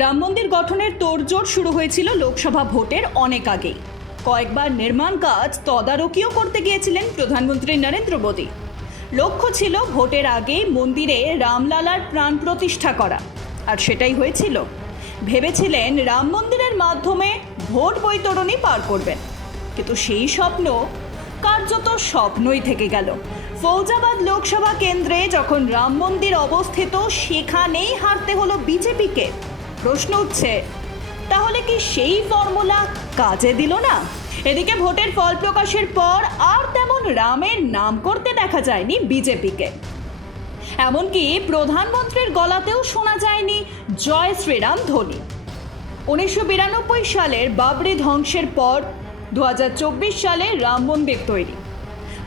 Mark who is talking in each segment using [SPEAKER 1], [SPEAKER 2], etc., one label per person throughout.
[SPEAKER 1] রাম মন্দির গঠনের তোড়জোড় শুরু হয়েছিল লোকসভা ভোটের অনেক আগেই। কয়েকবার নির্মাণ কাজ তদারকিও করতে গিয়েছিলেন প্রধানমন্ত্রী নরেন্দ্র মোদী। লক্ষ্য ছিল ভোটের আগে মন্দিরে রামলালার প্রাণ প্রতিষ্ঠা করা, আর সেটাই হয়েছিল। ভেবেছিলেন রাম মন্দিরের মাধ্যমে ভোট বৈতরণী পার করবেন। কিন্তু সেই স্বপ্ন কার্যত স্বপ্নই থেকে গেল। ফৌজাবাদ লোকসভা কেন্দ্রে যখন রাম মন্দির অবস্থিত, সেখানেই হারতে হলো বিজেপিকে। প্রশ্ন উঠছে, তাহলে কি সেই ফর্মুলা কাজে দিল না? এদিকে ভোটের ফল প্রকাশের পর আর তেমন রামের নাম করতে দেখা যায়নি বিজেপিকে। এমনকি প্রধানমন্ত্রীর গলাতেও শোনা যায়নি জয় শ্রীরাম ধ্বনি উনিশশো বিরানব্বই সালের বাবরি ধ্বংসের পর দু হাজার চব্বিশ সালে রাম মন্দির তৈরি।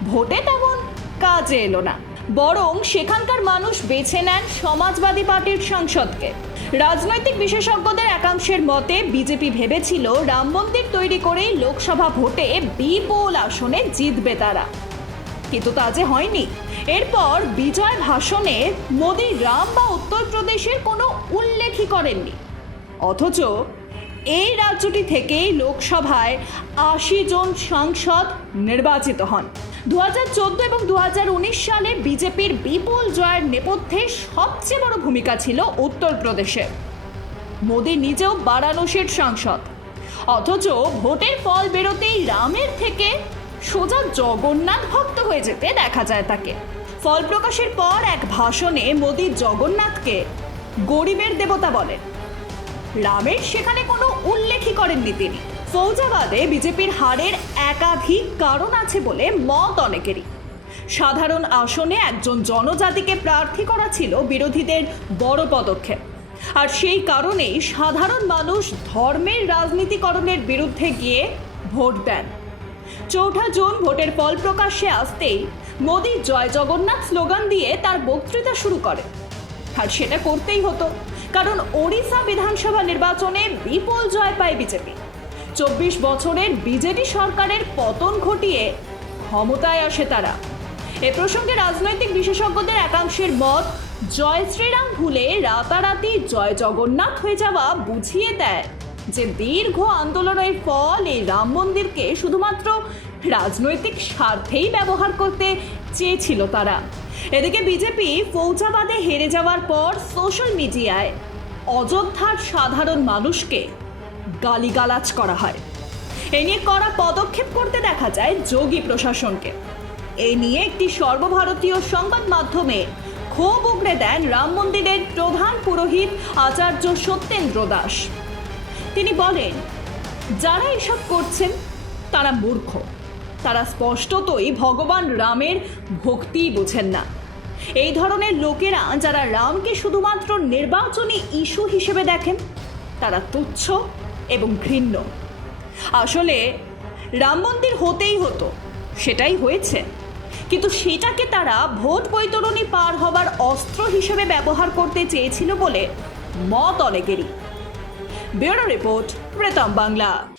[SPEAKER 1] ভোটে তেমন কাজে এলো না। বরং সেখানকার মানুষ বেছে নেন সমাজবাদী পার্টির সাংসদকে। রাজনৈতিক বিশেষজ্ঞদের একাংশের মতে, বিজেপি ভেবেছিল রাম মন্দির তৈরি করেই লোকসভা ভোটে বিপুল আসনে জিতবে তারা। কিন্তু তা যে হয়নি। এরপর বিজয় ভাষণে মোদী রাম বা উত্তরপ্রদেশের কোনো উল্লেখই করেননি। অথচ এই রাজ্যটি থেকেই লোকসভায় আশি জন সাংসদ নির্বাচিত হন। দু হাজার চোদ্দ এবং দু হাজার উনিশ সালে বিজেপির বিপুল জয়ের নেপথ্যে সবচেয়ে বড় ভূমিকা ছিল উত্তরপ্রদেশে। মোদী নিজেও বারাণসীর সাংসদ। অথচ ভোটের ফল বেরোতেই রামের থেকে সোজা জগন্নাথ ভক্ত হয়ে যেতে দেখা যায় তাকে। ফল প্রকাশের পর এক ভাষণে মোদী জগন্নাথকে গরিবের দেবতা বলেন। রামের সেখানে কোনো উল্লেখই করেননি তিনি। ফৌজাবাদে বিজেপির হারের একাধিক কারণ আছে বলে মত অনেকেরই। সাধারণ আসনে একজন জনজাতিকে প্রার্থী করা ছিল বিরোধীদের বড় পদক্ষেপ। আর সেই কারণেই সাধারণ মানুষ ধর্মের রাজনীতিকরণের বিরুদ্ধে গিয়ে ভোট দেন। চৌঠা জুন ভোটের ফল প্রকাশ্যে আসতেই মোদী জয় জগন্নাথ স্লোগান দিয়ে তার বক্তৃতা শুরু করে আর সেটা করতেই হতো, কারণ ওড়িশা বিধানসভা নির্বাচনে বিপুল জয় পায় বিজেপি। চব্বিশ বছরের বিজেপি সরকারের পতন ঘটিয়ে ক্ষমতায় আসে তারা। এ প্রসঙ্গে রাজনৈতিক বিশেষজ্ঞদের একাংশের মত, জয় শ্রীরাম ভুলে রাতারাতি জয় জগন্নাথ হয়ে যাওয়া বুঝিয়ে দেয় যে দীর্ঘ আন্দোলনের ফল এই রাম মন্দিরকে শুধুমাত্র রাজনৈতিক স্বার্থেই ব্যবহার করতে চেয়েছিল তারা। এদিকে বিজেপি ফৌজাবাদে হেরে যাওয়ার পর সোশ্যাল মিডিয়ায় অযোধ্যার সাধারণ মানুষকে গালিগালাজ করা হয়। এ নিয়ে করা পদক্ষেপ করতে দেখা যায় যোগী প্রশাসনকে। এই নিয়ে একটি সর্বভারতীয় সংবাদ মাধ্যমে ক্ষোভ উগড়ে দেন রাম মন্দিরের প্রধান পুরোহিত আচার্য সত্যেন্দ্র দাস। তিনি বলেন, যারা এসব করছেন, তারা মূর্খ। তারা স্পষ্টতই ভগবান রামের ভক্তি বোঝেন না। এই ধরনের লোকেরা যারা রামকে শুধুমাত্র নির্বাচনী ইস্যু হিসেবে দেখেন, তারা তুচ্ছ এবং ঘৃণ্য। আসলে রাম মন্দির হতেই হতো, সেটাই হয়েছে। কিন্তু সেটাকে তারা ভোট বৈতরণী পার হবার অস্ত্র হিসেবে ব্যবহার করতে চেয়েছিল বলে মত অনেকেরই। Bureau report Pritam Bangla.